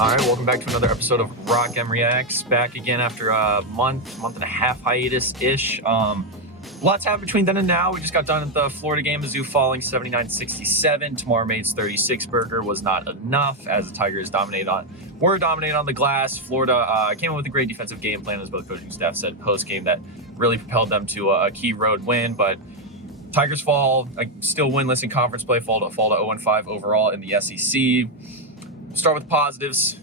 All right, welcome back to another episode of Rock M Reacts. Back again after a month and a half hiatus-ish. Lots happened between then and now. We just got done at the Florida game. Mizzou falling 79-67. Tomorrow Mate's 36-burger was not enough as the Tigers were dominating on the glass. Florida came in with a great defensive game plan, as both coaching staff said post-game, that really propelled them to a key road win. But Tigers fall, still winless in conference play, fall to 0-5 overall in the SEC. Start with positives.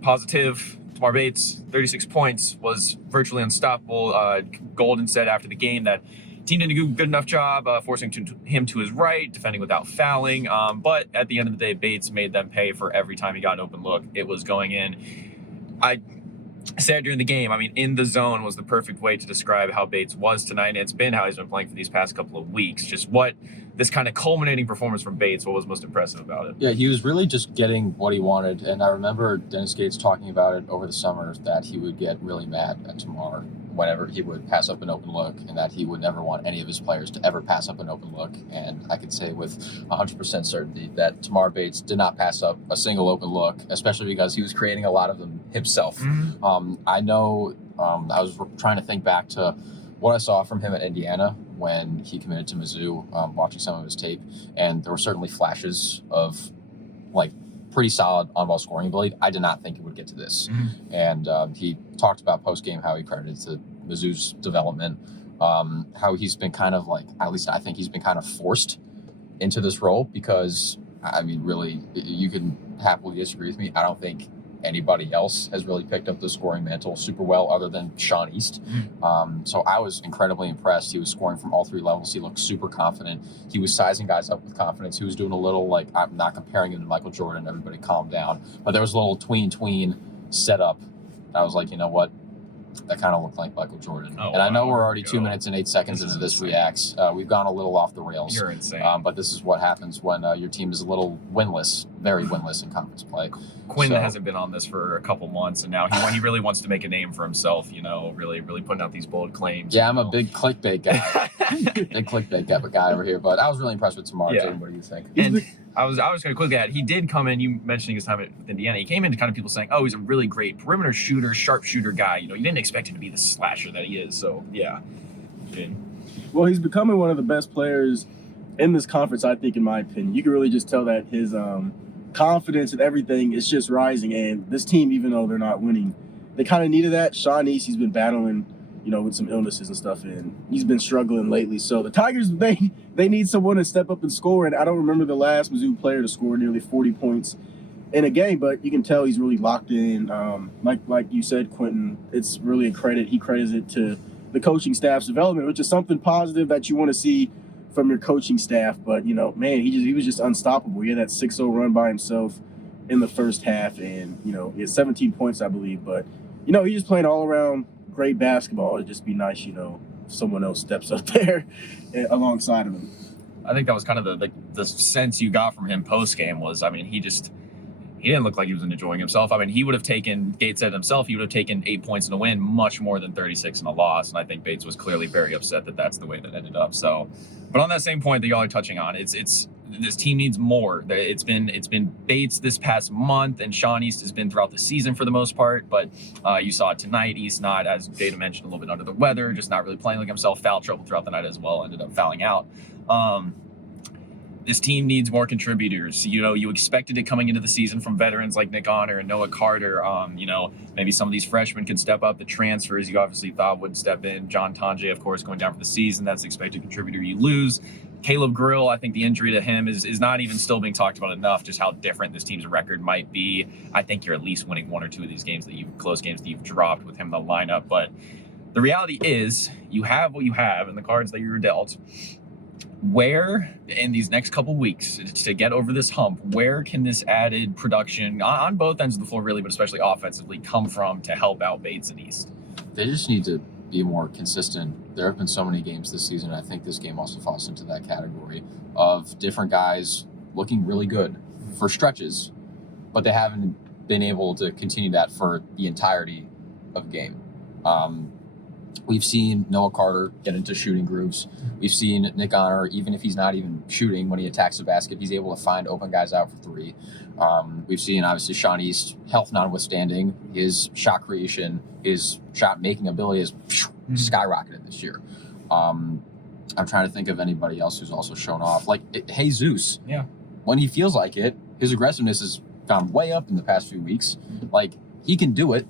Positive, Tamar Bates, 36 points, was virtually unstoppable. Golden said after the game that team didn't do a good enough job forcing him to his right, defending without fouling. But at the end of the day, Bates made them pay for every time he got an open look. It was going in. I said during the game, in the zone was the perfect way to describe how Bates was tonight. And it's been how he's been playing for these past couple of weeks. Just what this kind of culminating performance from Bates, what was most impressive about it? Yeah, he was really just getting what he wanted. And I remember Dennis Gates talking about it over the summer, that he would get really mad at Tamar whenever he would pass up an open look, and that he would never want any of his players to ever pass up an open look. And I can say with 100% certainty that Tamar Bates did not pass up a single open look, especially because he was creating a lot of them himself. Mm-hmm. I know I was trying to think back to what I saw from him at Indiana when he committed to Mizzou, watching some of his tape, and there were certainly flashes of pretty solid on-ball scoring ability. I did not think it would get to this. Mm-hmm. And he talked about post-game how he credited to Mizzou's development, how he's been kind of at least I think he's been kind of forced into this role because, really, you can happily disagree with me. I don't think anybody else has really picked up the scoring mantle super well other than Sean East. So I was incredibly impressed. He was scoring from all three levels. He looked super confident. He was sizing guys up with confidence. He was doing a little, I'm not comparing him to Michael Jordan. Everybody calm down. But there was a little tween setup. I was like, you know what? That kind of looked like Michael Jordan. Oh, and I know we're already 2 minutes and 8 seconds into this Reacts. We've gone a little off the rails. You're insane. But this is what happens when your team is a little winless, very winless in conference play. Quentin hasn't been on this for a couple months, and now when he really wants to make a name for himself, really putting out these bold claims. Yeah, I'm a big clickbait guy. Big clickbait guy over here. But I was really impressed with Tamar. Yeah. Jaden, what do you think? And I was going to quickly add, he did come in, you mentioning his time with Indiana, he came into kind of people saying, oh, he's a really great perimeter shooter, sharpshooter guy. You didn't expect him to be the slasher that he is. So, yeah. Well, he's becoming one of the best players in this conference, I think, in my opinion. You can really just tell that his confidence and everything is just rising. And this team, even though they're not winning, they kind of needed that. Sean East, he's been battling, with some illnesses and stuff, and he's been struggling lately. So the Tigers, they need someone to step up and score. And I don't remember the last Mizzou player to score nearly 40 points in a game, but you can tell he's really locked in. Like you said, Quentin, it's really a credit. He credits it to the coaching staff's development, which is something positive that you want to see from your coaching staff. But, man, he was just unstoppable. He had that 6-0 run by himself in the first half, and, he had 17 points, I believe. But, he's just playing all around great basketball. It'd just be nice, if someone else steps up there alongside of him. I think that was kind of the sense you got from him post-game was, he didn't look like he was enjoying himself. He would have taken, Gates said himself, he would have taken 8 points in a win much more than 36 in a loss. And I think Bates was clearly very upset that that's the way that ended up. So, but on that same point that y'all are touching on, it's this team needs more. It's been Bates this past month, and Sean East has been throughout the season for the most part. But you saw it tonight. East not, as Jada mentioned, a little bit under the weather, just not really playing like himself. Foul trouble throughout the night as well. Ended up fouling out. This team needs more contributors. You expected it coming into the season from veterans like Nick Honor and Noah Carter. Maybe some of these freshmen could step up. The transfers you obviously thought would step in. John Tonje, of course, going down for the season. That's the expected contributor you lose. Caleb Grill, I think the injury to him is not even still being talked about enough, just how different this team's record might be. I think you're at least winning one or two of these games close games that you've dropped with him in the lineup. But the reality is you have what you have and the cards that you're dealt. Where in these next couple weeks to get over this hump, where can this added production on both ends of the floor really, but especially offensively, come from to help out Bates and East? They just need to be more consistent. There have been so many games this season. I think this game also falls into that category of different guys looking really good for stretches, but they haven't been able to continue that for the entirety of the game. We've seen Noah Carter get into shooting grooves. We've seen Nick Honor, even if he's not even shooting, when he attacks the basket, he's able to find open guys out for three. We've seen, obviously, Sean East, health notwithstanding, his shot creation, his shot making ability has skyrocketed this year. I'm trying to think of anybody else who's also shown off. Like Jesus. Yeah. When he feels like it, his aggressiveness has gone way up in the past few weeks. Like, he can do it,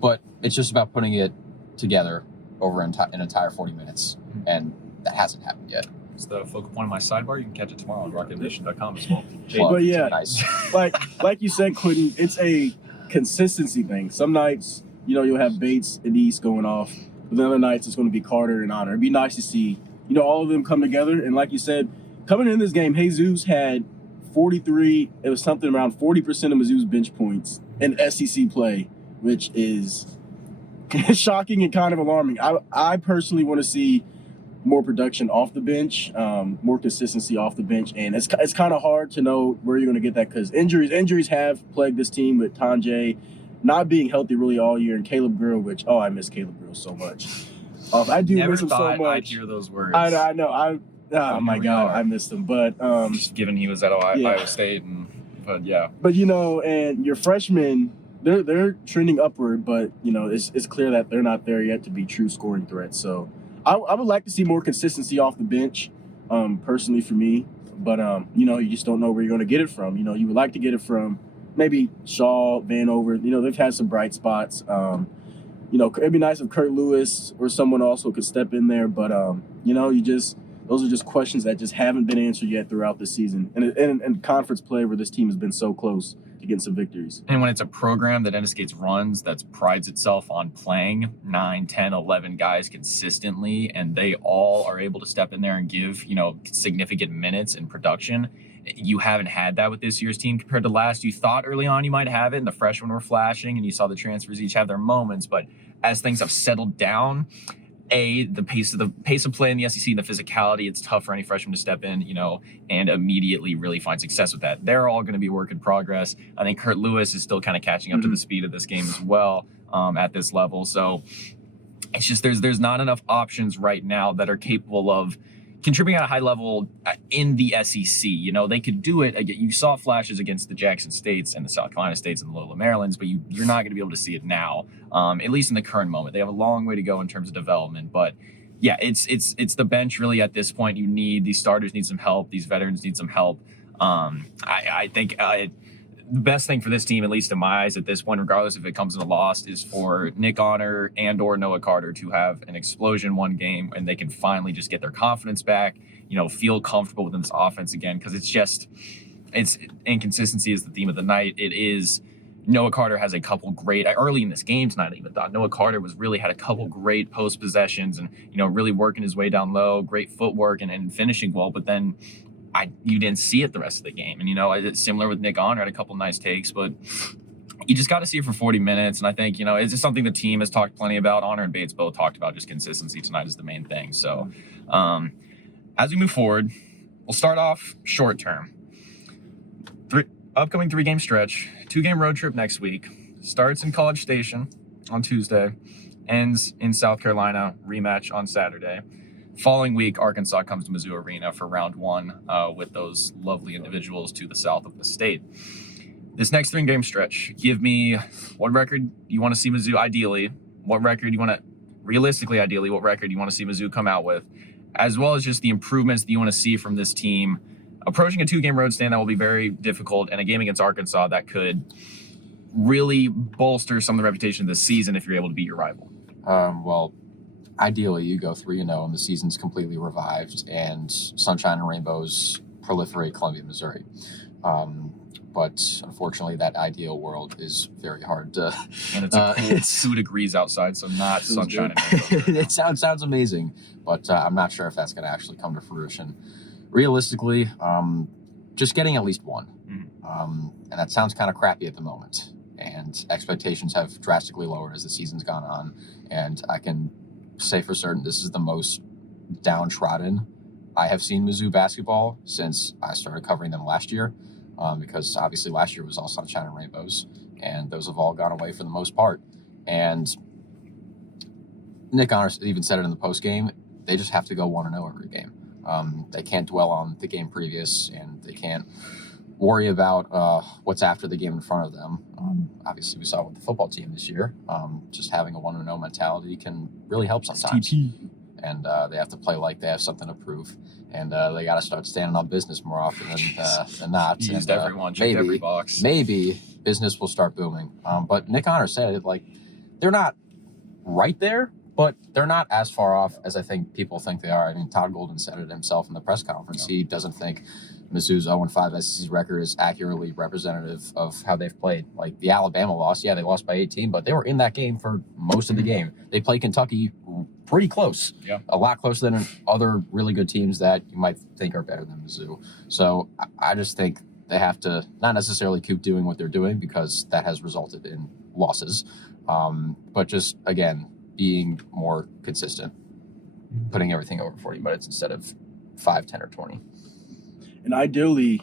but it's just about putting it together over an entire 40 minutes, and that hasn't happened yet. It's the focal point of my sidebar. You can catch it tomorrow on rocketnation.com as well. But yeah, nice. like you said, Quentin, it's a consistency thing. Some nights, you'll have Bates and East going off, but then other nights it's going to be Carter and Honor. It'd be nice to see, all of them come together. And like you said, coming in this game, Jesus had 43. It was something around 40% of Mizzou's bench points in SEC play, which is shocking and kind of alarming. I personally want to see more production off the bench, more consistency off the bench, and it's kind of hard to know where you're going to get that because injuries have plagued this team with Tanjay not being healthy really all year, and Caleb Grill, which I miss Caleb Grill so much. I do Never miss him so thought much. I'd hear those words. I know. Oh my God, I missed him. But just given he was at Iowa State, but and your freshmen. They're trending upward, but it's clear that they're not there yet to be true scoring threats. So I would like to see more consistency off the bench, personally for me. But you just don't know where you're going to get it from. You would like to get it from maybe Shaw, Vanover. They've had some bright spots. It'd be nice if Kurt Lewis or someone also could step in there. But those are just questions that just haven't been answered yet throughout the season and conference play where this team has been so close to getting some victories. And when it's a program that Skates runs that prides itself on playing 9, 10, 11 guys consistently, and they all are able to step in there and give, significant minutes in production, you haven't had that with this year's team compared to last. You thought early on you might have it, and the freshmen were flashing, and you saw the transfers each have their moments, but as things have settled down, the pace of play in the SEC and the physicality, it's tough for any freshman to step in, and immediately really find success with that. They're all going to be work in progress. I think Kurt Lewis is still kind of catching up to the speed of this game as well at this level. So it's just there's not enough options right now that are capable of contributing at a high level in the SEC. They could do it. You saw flashes against the Jackson States and the South Carolina States and the Loyola Marylands, but you're not going to be able to see it now, at least in the current moment. They have a long way to go in terms of development, but yeah, it's the bench really at this point. These starters need some help. These veterans need some help. I think the best thing for this team, at least in my eyes at this point, regardless if it comes in a loss, is for Nick Honor and or Noah Carter to have an explosion one game and they can finally just get their confidence back, feel comfortable within this offense again. Because it's inconsistency is the theme of the night. It is Noah Carter has a couple great early in this game tonight. I even thought Noah Carter had a couple great post possessions and, really working his way down low, great footwork and finishing well. But then you didn't see it the rest of the game. And, it's similar with Nick Honor, had a couple nice takes, but you just got to see it for 40 minutes. And I think, it's just something the team has talked plenty about. Honor and Bates both talked about just consistency tonight is the main thing. So as we move forward, we'll start off short term. Upcoming 3-game stretch, 2-game road trip next week. Starts in College Station on Tuesday, ends in South Carolina, rematch on Saturday. Following week, Arkansas comes to Mizzou Arena for round 1 with those lovely individuals to the south of the state. This next 3-game stretch, give me what record you want to see Mizzou ideally, what record you want to see Mizzou come out with, as well as just the improvements that you want to see from this team approaching a 2-game road stand that will be very difficult and a game against Arkansas that could really bolster some of the reputation of this season if you're able to beat your rival. Well, ideally, you go 3-0 and the season's completely revived and sunshine and rainbows proliferate Columbia, Missouri. But unfortunately, that ideal world is very hard to. And it's a cool 2 degrees outside, so not sunshine and rainbows. It sounds amazing, but I'm not sure if that's going to actually come to fruition. Realistically, just getting at least one. And that sounds kind of crappy at the moment. And expectations have drastically lowered as the season's gone on. And I can say for certain this is the most downtrodden I have seen Mizzou basketball since I started covering them last year. Because obviously last year was all sunshine and rainbows. And those have all gone away for the most part. And Nick Honor even said it in the post game. They just have to go 1-0 every game. They can't dwell on the game previous, and they can't worry about what's after the game in front of them. Obviously, we saw with the football team this year, just having a 1-0 mentality can really help sometimes. And they have to play like they have something to prove. And they got to start standing on business more often than not. Used and, everyone, checked every box. Maybe business will start booming. But Nick Honor said it, like, they're not right there, but they're not as far off as I think people think they are. I mean, Todd Golden said it himself in the press conference. He doesn't think Mizzou's 0-5 SEC record is accurately representative of how they've played. Like the Alabama loss, yeah, they lost by 18, but they were in that game for most of the game. They played Kentucky pretty close, a lot closer than other really good teams that you might think are better than Mizzou. So I just think they have to not necessarily keep doing what they're doing because that has resulted in losses, but just, again, being more consistent, putting everything over 40 minutes instead of 5, 10, or 20. And ideally,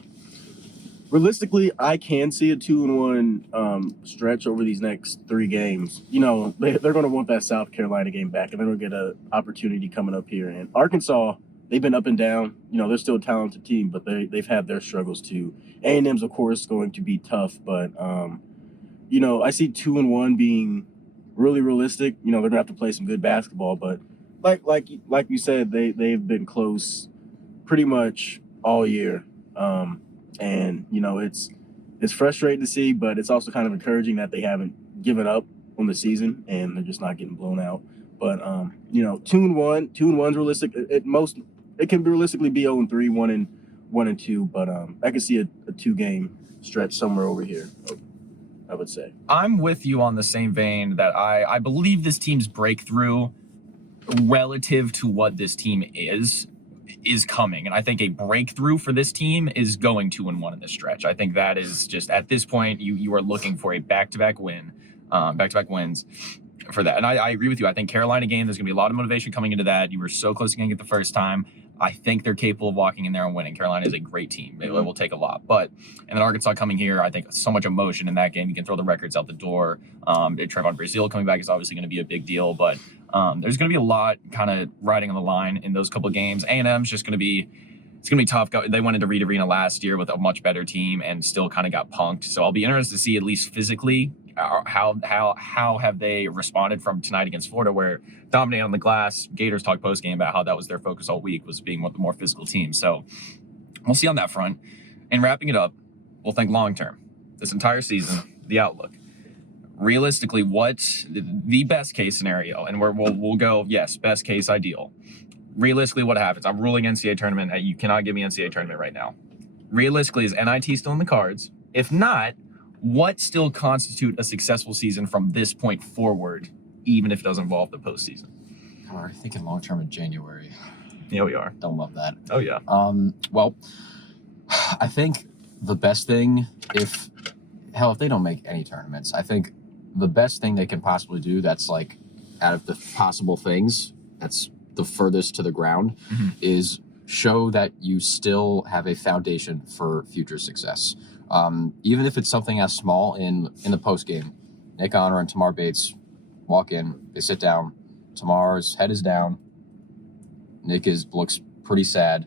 realistically, I can see a 2-1 stretch over these next 3 games. You know, they're going to want that South Carolina game back, and they're going to get an opportunity coming up here. And Arkansas, they've been up and down. You know, they're still a talented team, but they've had their struggles too. A&M's, of course, going to be tough, but, you know, I see 2-1 being really realistic. You know, they're going to have to play some good basketball, but like you said, they've been close pretty much all year. And, you know, it's frustrating to see, but it's also kind of encouraging that they haven't given up on the season and they're just not getting blown out. But, you know, 2-1's realistic. It can realistically be 0-3, 1-2, but I can see a 2-game stretch somewhere over here, I would say. I'm with you on the same vein that I believe this team's breakthrough relative to what this team is coming. And I think a breakthrough for this team is going 2-1 in this stretch. I think that is just, at this point, you are looking for a back-to-back wins for that. And I agree with you. I think Carolina game, there's going to be a lot of motivation coming into that. You were so close to getting it the first time. I think they're capable of walking in there and winning. Carolina is a great team. It will take a lot. But, and then Arkansas coming here, I think so much emotion in that game. You can throw the records out the door. Trevon Brazile coming back is obviously going to be a big deal. But there's going to be a lot kind of riding on the line in those couple of games. A&M's just going to be, it's going to be tough. They went into Reed Arena last year with a much better team and still kind of got punked. So I'll be interested to see, at least physically, how have they responded from tonight against Florida, where dominating on the glass. Gators talked post game about how that was their focus all week, was being one of the more physical teams. So we'll see on that front. And wrapping it up, we'll think long term. This entire season, the outlook. Realistically, what's the best case scenario? And we'll go, yes, best case, ideal. Realistically, what happens? I'm ruling NCAA tournament. You cannot give me NCAA tournament right now. Realistically, is NIT still in the cards? If not, what still constitute a successful season from this point forward, even if it doesn't involve the postseason? I'm already thinking long term in January. Yeah, we are. Don't love that. Oh, yeah. Well, I think the best thing, if they don't make any tournaments, I think the best thing they can possibly do, that's like out of the possible things, that's the furthest to the ground, is show that you still have a foundation for future success. Even if it's something as small in the post game. Nick Honor and Tamar Bates walk in, they sit down. Tamar's head is down. Nick looks pretty sad.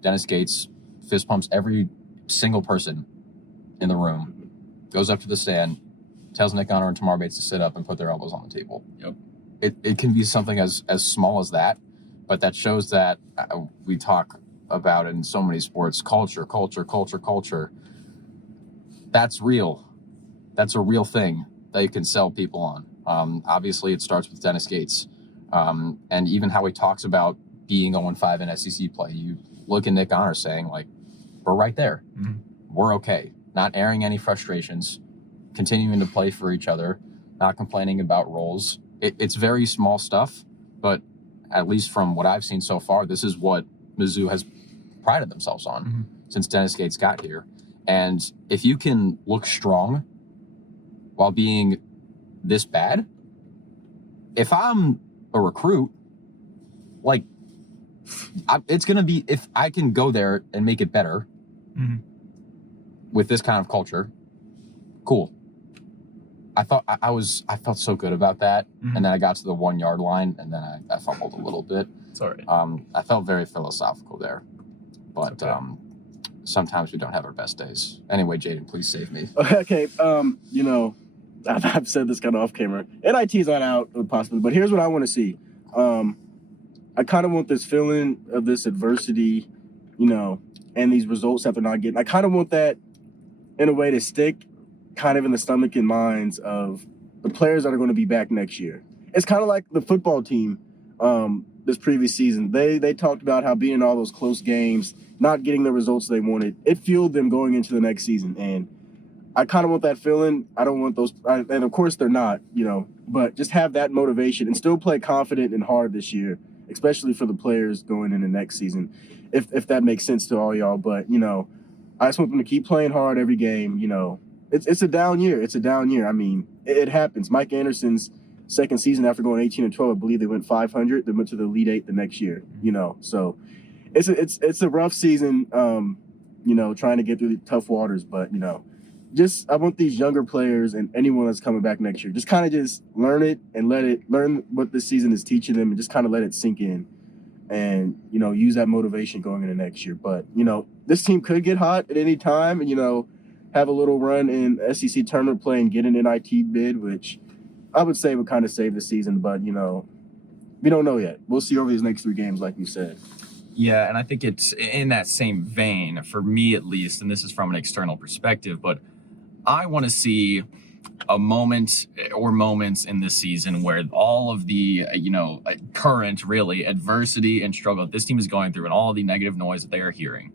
Dennis Gates fist pumps every single person in the room, goes up to the stand, tells Nick Honor and Tamar Bates to sit up and put their elbows on the table. It can be something as small as that, but that shows that we talk about it in so many sports, culture. That's real. That's a real thing that you can sell people on. Obviously, it starts with Dennis Gates. And even how he talks about being 0-5 in SEC play. You look at Nick Honor saying, like, we're right there. We're okay. Not airing any frustrations, continuing to play for each other, not complaining about roles. It's very small stuff, but at least from what I've seen so far, this is what Mizzou has prided themselves on since Dennis Gates got here. And if you can look strong while being this bad, if I'm a recruit, like, it's going to be, if I can go there and make it better with this kind of culture, cool. I thought I felt so good about that, Mhm. and then I got to the 1 yard line, and then I fumbled a little bit. It's all right. I felt very philosophical there, but Okay. sometimes we don't have our best days. Anyway, Jaden, please save me. Okay, I've said this kind of off camera. NIT's not out possibly, but here's what I want to see. I kind of want this feeling of this adversity, and these results that they're not getting. I kind of want that in a way to stick kind of in the stomach and minds of the players that are going to be back next year. It's kind of like the football team this previous season. They talked about how being in all those close games, not getting the results they wanted, it fueled them going into the next season. And I kind of want that feeling. I don't want those, and of course they're not, but just have that motivation and still play confident and hard this year, especially for the players going into next season, if that makes sense to all y'all. But, I just want them to keep playing hard every game. It's a down year. It's a down year. I mean, it happens. Mike Anderson's second season after going 18-12, I believe they went 500. They went to the Elite Eight the next year, So it's a rough season, trying to get through the tough waters. But, I want these younger players and anyone that's coming back next year, just kind of just learn it and learn what this season is teaching them and just kind of let it sink in and, use that motivation going into next year. But, this team could get hot at any time and, have a little run in SEC tournament play and get an NIT bid, which I would say would kind of save the season. But, we don't know yet. We'll see over these next 3 games, like you said. Yeah, and I think it's in that same vein, for me at least, and this is from an external perspective, but I want to see a moment or moments in this season where all of the, current, really, adversity and struggle that this team is going through and all the negative noise that they are hearing,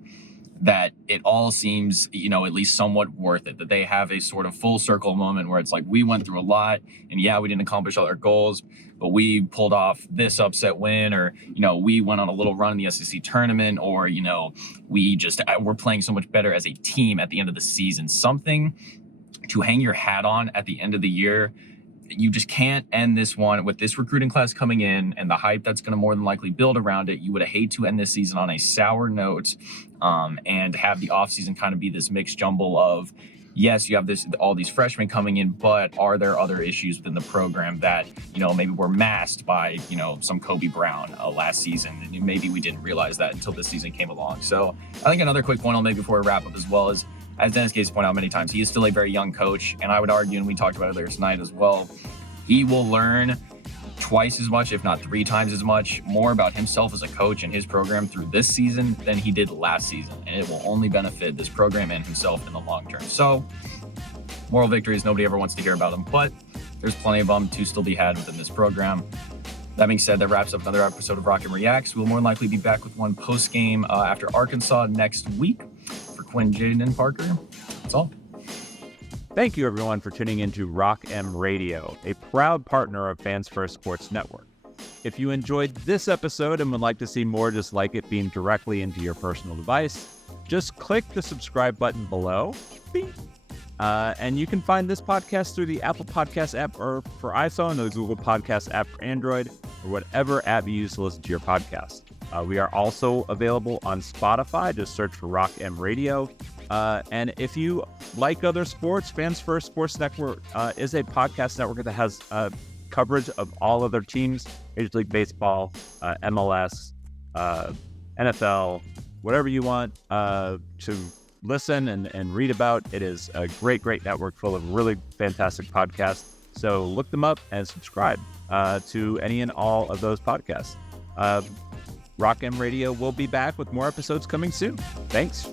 that it all seems, at least somewhat worth it, that they have a sort of full circle moment where it's like, we went through a lot and yeah, we didn't accomplish all our goals, but we pulled off this upset win, or, we went on a little run in the SEC tournament, or, we're playing so much better as a team at the end of the season. Something to hang your hat on at the end of the year. You just can't end this one with this recruiting class coming in and the hype that's going to more than likely build around it. You would hate to end this season on a sour note, and have the offseason kind of be this mixed jumble of, yes, you have all these freshmen coming in, but are there other issues within the program that, maybe were masked by, some Kobe Brown last season, and maybe we didn't realize that until this season came along. So I think another quick point I'll make before we wrap up as well is, as Dennis Gates pointed out many times, he is still a very young coach, and I would argue, and we talked about it earlier tonight as well, he will learn twice as much, if not 3 times as much, more about himself as a coach and his program through this season than he did last season, and it will only benefit this program and himself in the long term. So, moral victories, nobody ever wants to hear about them, but there's plenty of them to still be had within this program. That being said, that wraps up another episode of Rock and Reacts. We'll more than likely be back with one post-game after Arkansas next week. For Quinn, Jaden, and Parker, that's all. Thank you, everyone, for tuning into Rock M Radio, a proud partner of Fans First Sports Network. If you enjoyed this episode and would like to see more just like it beamed directly into your personal device, just click the subscribe button below. Beep. And you can find this podcast through the Apple Podcast app or for iPhone, the Google Podcast app for Android, or whatever app you use to listen to your podcast. We are also available on Spotify. Just search for Rock M Radio. And if you like other sports, Fans First Sports Network is a podcast network that has coverage of all other teams, Major League Baseball, MLS, NFL, whatever you want to listen and read about. It is a great network full of really fantastic podcasts. So look them up and subscribe to any and all of those podcasts. Rock M Radio will be back with more episodes coming soon. Thanks.